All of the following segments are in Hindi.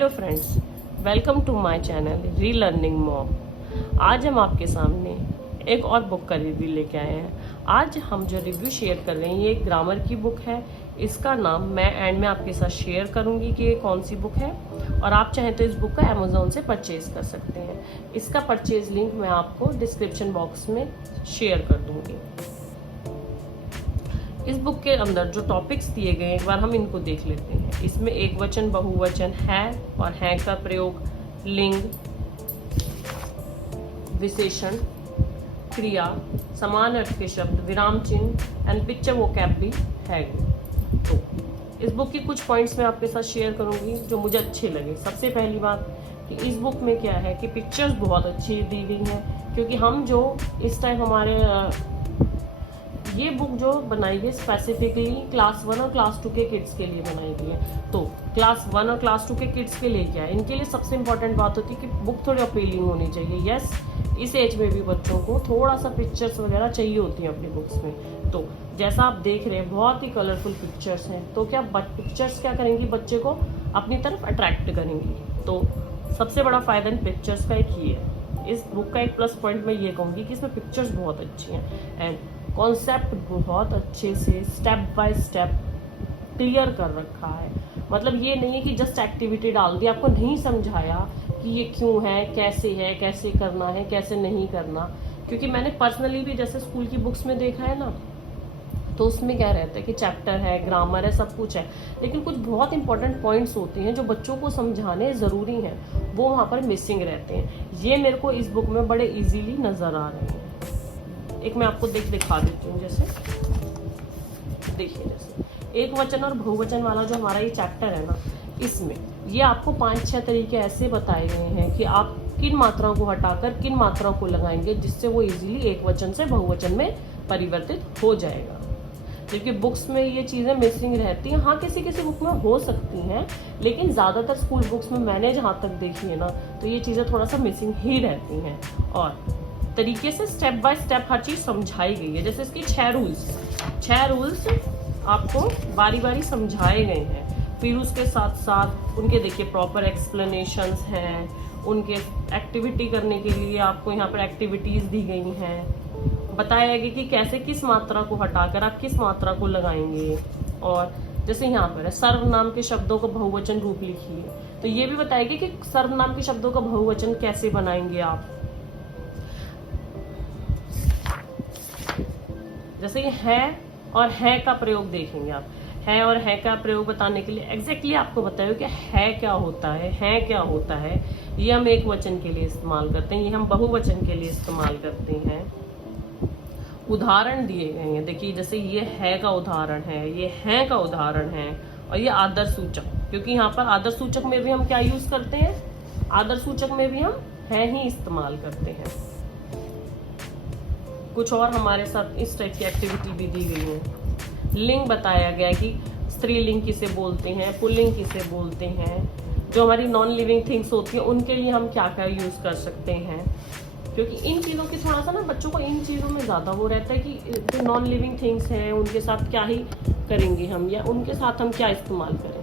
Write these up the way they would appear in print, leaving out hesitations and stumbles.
Hello friends, welcome to my channel relearning mom. आज हम आपके सामने एक और बुक का रिव्यू लेके आए हैं। आज हम जो रिव्यू शेयर कर रहे हैं ये एक ग्रामर की बुक है। इसका नाम मैं एंड में आपके साथ शेयर करूंगी कि ये कौन सी बुक है, और आप चाहें तो इस बुक को अमेजोन से परचेज कर सकते हैं। इसका परचेज लिंक मैं आपको डिस्क्रिप्शन बॉक्स में शेयर कर दूंगी। इस बुक के अंदर जो टॉपिक्स दिए गए हैं एक बार हम इनको देख लेते हैं। इसमें एक वचन, बहुवचन, है और है का प्रयोग, लिंग, विशेषण, क्रिया, समान अर्थ के शब्द, विराम चिन्ह एंड पिक्चर वोकैब भी है। तो इस बुक की कुछ पॉइंट्स मैं आपके साथ शेयर करूंगी जो मुझे अच्छे लगे। सबसे पहली बात कि इस बुक में क्या है कि पिक्चर्स बहुत अच्छी दी गई हैं, क्योंकि हम जो इस टाइम हमारे ये बुक जो बनाई गई स्पेसिफिकली क्लास 1 और क्लास 2 के किड्स के लिए बनाई गई है। तो क्लास 1 और क्लास 2 के किड्स के लिए क्या है, इनके लिए सबसे इंपॉर्टेंट बात होती है कि बुक थोड़ी अपीलिंग होनी चाहिए। यस, इस एज में भी बच्चों को थोड़ा सा पिक्चर्स वगैरह चाहिए होती हैं अपनी बुक्स में। तो जैसा आप देख रहे हैं बहुत ही कलरफुल पिक्चर्स हैं, तो क्या पिक्चर्स क्या करेंगी, बच्चे को अपनी तरफ अट्रैक्ट करेंगी। तो सबसे बड़ा फायदा इन पिक्चर्स का एक ही है। इस बुक का एक प्लस पॉइंट मैं ये कहूँगी कि इसमें पिक्चर्स बहुत अच्छी हैं एंड कॉन्सेप्ट बहुत अच्छे से स्टेप बाय स्टेप क्लियर कर रखा है। मतलब ये नहीं है कि जस्ट एक्टिविटी डाल दी, आपको नहीं समझाया कि ये क्यों है, कैसे करना है, कैसे नहीं करना। क्योंकि मैंने पर्सनली भी जैसे स्कूल की बुक्स में देखा है ना, तो उसमें क्या रहता है कि चैप्टर है, ग्रामर है, सब कुछ है, लेकिन कुछ बहुत इंपॉर्टेंट पॉइंट्स होते हैं जो बच्चों को समझाने ज़रूरी हैं, वो वहाँ पर मिसिंग रहते हैं। ये मेरे को इस बुक में बड़े इजीली नज़र आ रहे हैं। एक मैं आपको दिखा देती हूँ। जैसे देखिए, जैसे एक वचन और बहुवचन वाला जो हमारा ये चैप्टर है ना, इसमें ये आपको 5-6 तरीके ऐसे बताए गए हैं कि आप किन मात्राओं को हटाकर किन मात्राओं को लगाएंगे जिससे वो इजीली एक वचन से बहुवचन में परिवर्तित हो जाएगा। क्योंकि बुक्स में ये चीज़ें मिसिंग रहती हैं। हाँ, किसी किसी बुक में हो सकती हैं, लेकिन ज़्यादातर स्कूल बुक्स में मैंने जहाँ तक देखी है ना, तो ये चीज़ें थोड़ा सा मिसिंग ही रहती हैं। और तरीके से स्टेप बाय स्टेप हर चीज़ समझाई गई है। जैसे इसकी 6 रूल्स आपको बारी बारी समझाए गए हैं। फिर उसके साथ साथ उनके देखिए प्रॉपर एक्सप्लेनेशंस हैं। उनके एक्टिविटी करने के लिए आपको यहाँ पर एक्टिविटीज़ दी गई हैं। बताया गया कि कैसे किस मात्रा को हटाकर आप किस मात्रा को लगाएंगे। और जैसे यहाँ पर है सर्वनाम के शब्दों को बहुवचन रूप लिखिए, तो ये भी बताया गया कि सर्वनाम के शब्दों का बहुवचन कैसे बनाएंगे आप। जैसे ये है और है का प्रयोग देखेंगे आप। है और है का प्रयोग बताने के लिए एग्जैक्टली आपको बताया कि है क्या होता है, ये हम एक वचन के लिए इस्तेमाल करते हैं, ये हम बहुवचन के लिए इस्तेमाल करते हैं। उदाहरण दिए गए हैं, देखिए जैसे ये है का उदाहरण है, ये है का उदाहरण है, और ये आदर्श सूचक, क्योंकि यहाँ पर आदर्श सूचक में भी हम क्या यूज करते हैं, आदर्श सूचक में भी हम है ही इस्तेमाल करते हैं। कुछ और हमारे साथ इस टाइप की एक्टिविटी भी दी गई है। लिंग बताया गया कि स्त्रीलिंग किसे बोलते हैं, पुल्लिंग किसे बोलते हैं। जो हमारी नॉन लिविंग थिंग्स होती हैं उनके लिए हम क्या क्या यूज कर सकते हैं, क्योंकि इन चीज़ों की थोड़ा सा ना बच्चों को इन चीज़ों में ज़्यादा वो रहता है कि जो नॉन लिविंग थिंग्स हैं उनके साथ क्या ही करेंगे हम, या उनके साथ हम क्या इस्तेमाल करें।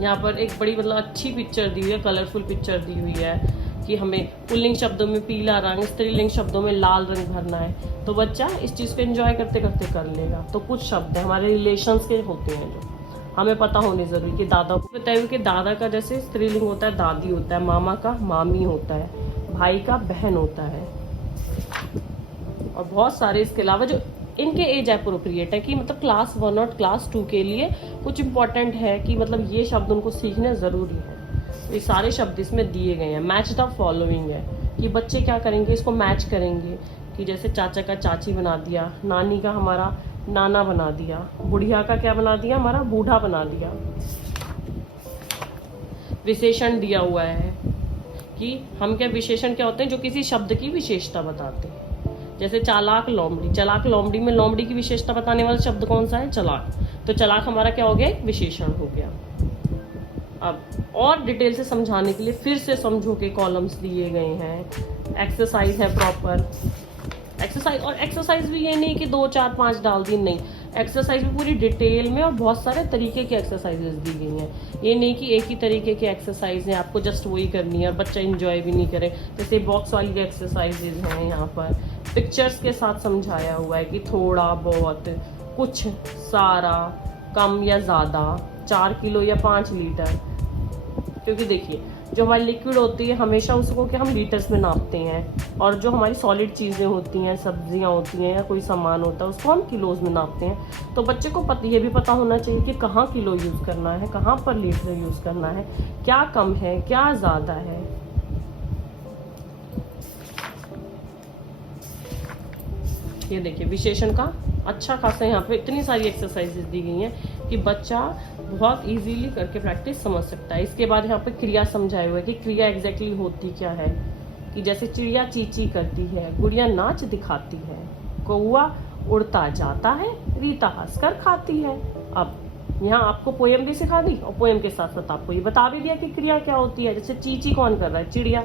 यहाँ पर एक बड़ी मतलब अच्छी पिक्चर दी हुई है, कलरफुल पिक्चर दी हुई है कि हमें पुल्लिंग शब्दों में पीला रंग, स्त्रीलिंग शब्दों में लाल रंग भरना है। तो बच्चा इस चीज़ को एंजॉय करते करते कर लेगा। तो कुछ शब्द हमारे रिलेशंस के होते हैं जो हमें पता होने जरूरी, कि दादा को बताया कि दादा का जैसे स्त्रीलिंग होता है दादी होता है, मामा का मामी होता है, भाई का बहन होता है, और बहुत सारे इसके अलावा जो इनके एज अप्रोप्रिएट है, कि मतलब क्लास 1 और क्लास 2 के लिए कुछ इंपॉर्टेंट है कि मतलब ये शब्द उनको सीखने ज़रूरी है। ये सारे शब्द इसमें दिए गए हैं। मैच द फॉलोइंग है कि बच्चे क्या करेंगे, इसको मैच करेंगे, कि जैसे चाचा का चाची बना दिया, नानी का हमारा नाना बना दिया, बुढ़िया का क्या बना दिया, हमारा बूढ़ा बना दिया। विशेषण दिया हुआ है कि हम क्या, विशेषण क्या होते हैं जो किसी शब्द की विशेषता बताते हैं। जैसे चालाक लोमड़ी, चालाक लोमड़ी में लोमड़ी की विशेषता बताने वाला शब्द कौन सा है, चलाक। तो चलाक हमारा क्या हो गया, एक विशेषण हो गया। अब और डिटेल से समझाने के लिए फिर से समझो के कॉलम्स दिए गए हैं। एक्सरसाइज है प्रॉपर एक्सरसाइज, और एक्सरसाइज भी ये नहीं कि 2, 4, 5 डाल दी, नहीं, एक्सरसाइज भी पूरी डिटेल में और बहुत सारे तरीके की एक्सरसाइजेज दी गई हैं। ये नहीं कि एक ही तरीके की एक्सरसाइज है आपको जस्ट वही करनी है और बच्चा इंजॉय भी नहीं करे। जैसे बॉक्स वाली एक्सरसाइजेज हैं, यहाँ पर पिक्चर्स के साथ समझाया हुआ है कि थोड़ा बहुत, कुछ, सारा, कम या ज़्यादा, 4 किलो या 5 लीटर। क्योंकि देखिए जो हमारी लिक्विड होती है हमेशा उसको कि हम लीटर्स में नापते हैं, और जो हमारी सॉलिड चीज़ें होती हैं, सब्जियां होती हैं या कोई सामान होता है, उसको हम किलोज में नापते हैं। तो बच्चे को ये भी पता होना चाहिए कि कहाँ किलो यूज़ करना है, कहाँ पर लीटर यूज़ करना है, क्या कम है क्या ज़्यादा है। ये देखिए विशेषण का अच्छा खासा यहाँ पे इतनी सारी एक्सरसाइजेज दी गई हैं कि बच्चा बहुत इजीली करके प्रैक्टिस समझ सकता है। इसके बाद यहाँ पे क्रिया समझाए हुए कि क्रिया एग्जैक्टली होती क्या है, कि जैसे चिड़िया चींची करती है, गुड़िया नाच दिखाती है, कौआ उड़ता जाता है, रीता हंसकर खाती है। अब यहाँ आपको पोएम भी सिखा दी और पोएम के साथ साथ आपको ये बता भी दिया कि क्रिया क्या होती है। जैसे चींची कौन कर रहा है, चिड़िया।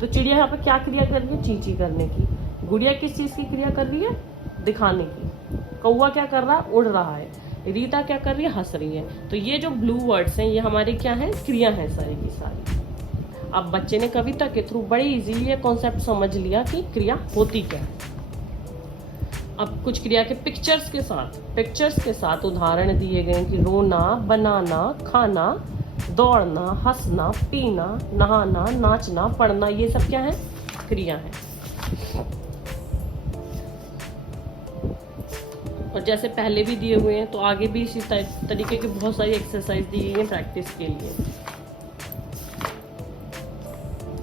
तो चिड़िया यहाँ पे क्या क्रिया कर रही है, चींची करने की। गुड़िया किस चीज की क्रिया कर रही है, दिखाने की। कौआ क्या कर रहा है, उड़ रहा है। रीता क्या कर रही है, हंस रही है। तो ये जो ब्लू वर्ड्स हैं ये हमारे क्या हैं, क्रिया हैं सारी की सारी। अब बच्चे ने कविता के थ्रू बड़े इजीली ये कॉन्सेप्ट समझ लिया कि क्रिया होती क्या है। अब कुछ क्रिया के पिक्चर्स के साथ उदाहरण दिए गए कि रोना, बनाना, खाना, दौड़ना, हंसना, पीना, नहाना, नाचना, पढ़ना, ये सब क्या है, क्रिया है। और जैसे पहले भी दिए हुए हैं तो आगे भी इसी तरीके की बहुत सारी एक्सरसाइज दी गई है प्रैक्टिस के लिए।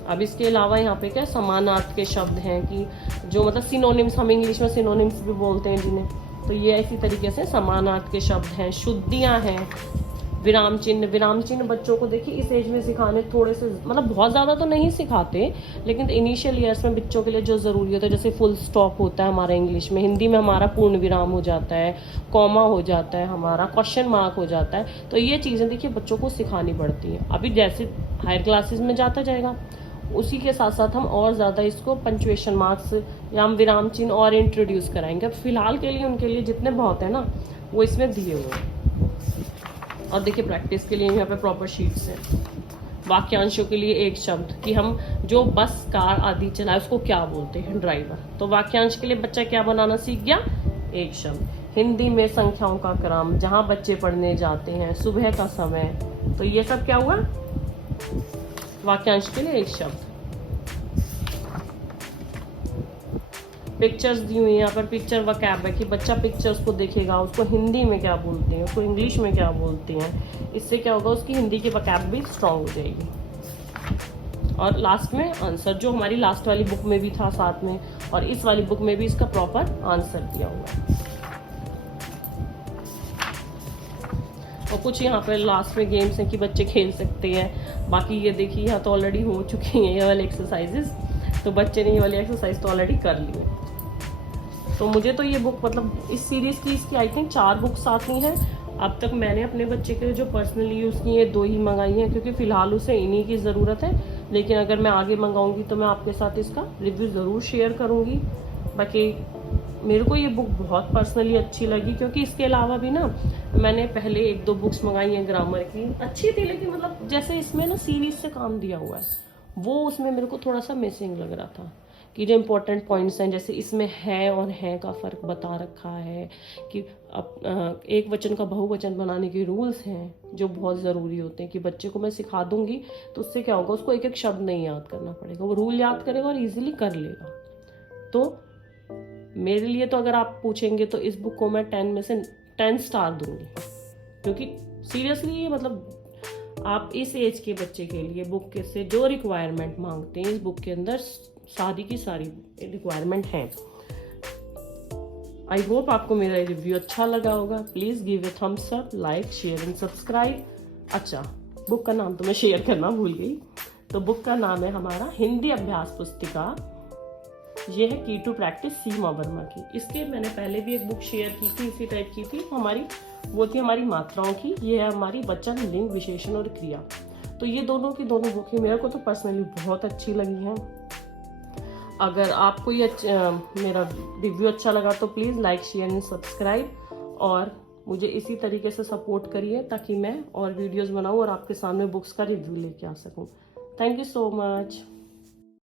अब इसके अलावा यहाँ पे क्या समानार्थ के शब्द हैं कि जो मतलब सिनोनिम्स, हम इंग्लिश में सिनोनिम्स भी बोलते हैं जिन्हें, तो ये इसी तरीके से समानार्थ के शब्द हैं। शुद्धियाँ हैं, विराम चिन्ह बच्चों को देखिए इस एज में सिखाने थोड़े से मतलब बहुत ज़्यादा तो नहीं सिखाते, लेकिन इनिशियल ईयर्स में बच्चों के लिए जो ज़रूरी होता है, जैसे फुल स्टॉप होता है हमारा इंग्लिश में, हिंदी में हमारा पूर्ण विराम हो जाता है, कॉमा हो जाता है, हमारा क्वेश्चन मार्क हो जाता है। तो ये चीज़ें देखिए बच्चों को सिखानी पड़ती हैं। अभी जैसे हायर क्लासेस में जाता जाएगा उसी के साथ साथ हम और ज़्यादा इसको पंक्चुएशन मार्क्स या हम विराम चिन्ह और इंट्रोड्यूस कराएंगे। फिलहाल के लिए उनके लिए जितने बहुत है ना वो इसमें दिए हुए हैं। और देखिए प्रैक्टिस के लिए यहाँ पे प्रॉपर शीट्स हैं। वाक्यांशों के लिए एक शब्द कि हम जो बस कार आदि चलाए उसको क्या बोलते हैं, ड्राइवर। तो वाक्यांश के लिए बच्चा क्या बनाना सीख गया, एक शब्द। हिंदी में संख्याओं का क्रम, जहाँ बच्चे पढ़ने जाते हैं, सुबह का समय, तो ये सब क्या हुआ, वाक्यांश के लिए एक शब्द। पिक्चर्स दी हुई है यहाँ पर, पिक्चर वकैब है कि बच्चा पिक्चर्स को देखेगा, उसको हिंदी में क्या बोलते हैं, उसको इंग्लिश में क्या बोलते हैं। इससे क्या होगा, उसकी हिंदी की वकैब भी स्ट्रांग हो जाएगी। और लास्ट में आंसर, जो हमारी लास्ट वाली बुक में भी था साथ में, और इस वाली बुक में भी इसका प्रॉपर आंसर दिया हुआ है। और कुछ यहाँ पर लास्ट में गेम्स हैं कि बच्चे खेल सकते हैं। बाकी ये देखिए यहाँ तो ऑलरेडी हो चुकी हैं ये वाली एक्सरसाइजेस, तो बच्चे ने ये वाली एक्सरसाइज तो ऑलरेडी कर ली है। तो मुझे तो ये बुक मतलब इस सीरीज़ की इसकी आई थिंक 4 बुक्स आती हैं। अब तक मैंने अपने बच्चे के लिए जो पर्सनली यूज़ की है 2 ही मंगाई हैं, क्योंकि फ़िलहाल उसे इन्हीं की ज़रूरत है। लेकिन अगर मैं आगे मंगाऊंगी तो मैं आपके साथ इसका रिव्यू ज़रूर शेयर करूँगी। बाकी मेरे को ये बुक बहुत पर्सनली अच्छी लगी, क्योंकि इसके अलावा भी ना मैंने पहले 1-2 बुक्स मंगाई हैं ग्रामर की, अच्छी थी, लेकिन मतलब जैसे इसमें ना सीरीज़ से काम दिया हुआ है वो उसमें मेरे को थोड़ा सा मिसिंग लग रहा था। कि जो इम्पोर्टेंट पॉइंट्स हैं, जैसे इसमें है और है का फ़र्क बता रखा है, कि एक वचन का बहुवचन बनाने के रूल्स हैं जो बहुत ज़रूरी होते हैं, कि बच्चे को मैं सिखा दूंगी तो उससे क्या होगा, उसको एक एक शब्द नहीं याद करना पड़ेगा, वो रूल याद करेगा और ईजिली कर लेगा। तो मेरे लिए तो अगर आप पूछेंगे तो इस बुक को मैं 10 में से 10 स्टार दूंगी, क्योंकि सीरियसली मतलब आप इस एज के बच्चे के लिए बुक के से जो रिक्वायरमेंट मांगते हैं इस बुक के अंदर सारी की सारी रिक्वायरमेंट हैं। आई होप आपको मेरा रिव्यू अच्छा लगा होगा। Please give a thumbs up, like, share and subscribe. अच्छा, बुक का नाम तो मैं शेयर करना भूल गई। तो बुक का नाम है हमारा हिंदी अभ्यास पुस्तिका। ये है की टू प्रैक्टिस सीमा वर्मा की। इसके मैंने पहले भी एक बुक शेयर की थी, इसी टाइप की थी वो थी हमारी मात्राओं की। ये है हमारी वचन, लिंग, विशेषण और क्रिया। तो ये दोनों की दोनों बुकें मेरे को तो पर्सनली बहुत अच्छी लगी हैं। अगर आपको ये मेरा रिव्यू अच्छा लगा तो please like, share and subscribe. और मुझे इसी तरीके से सपोर्ट करिए ताकि मैं और वीडियोस बनाऊं और आपके सामने बुक्स का रिव्यू लेके आ सकूं। Thank you so much.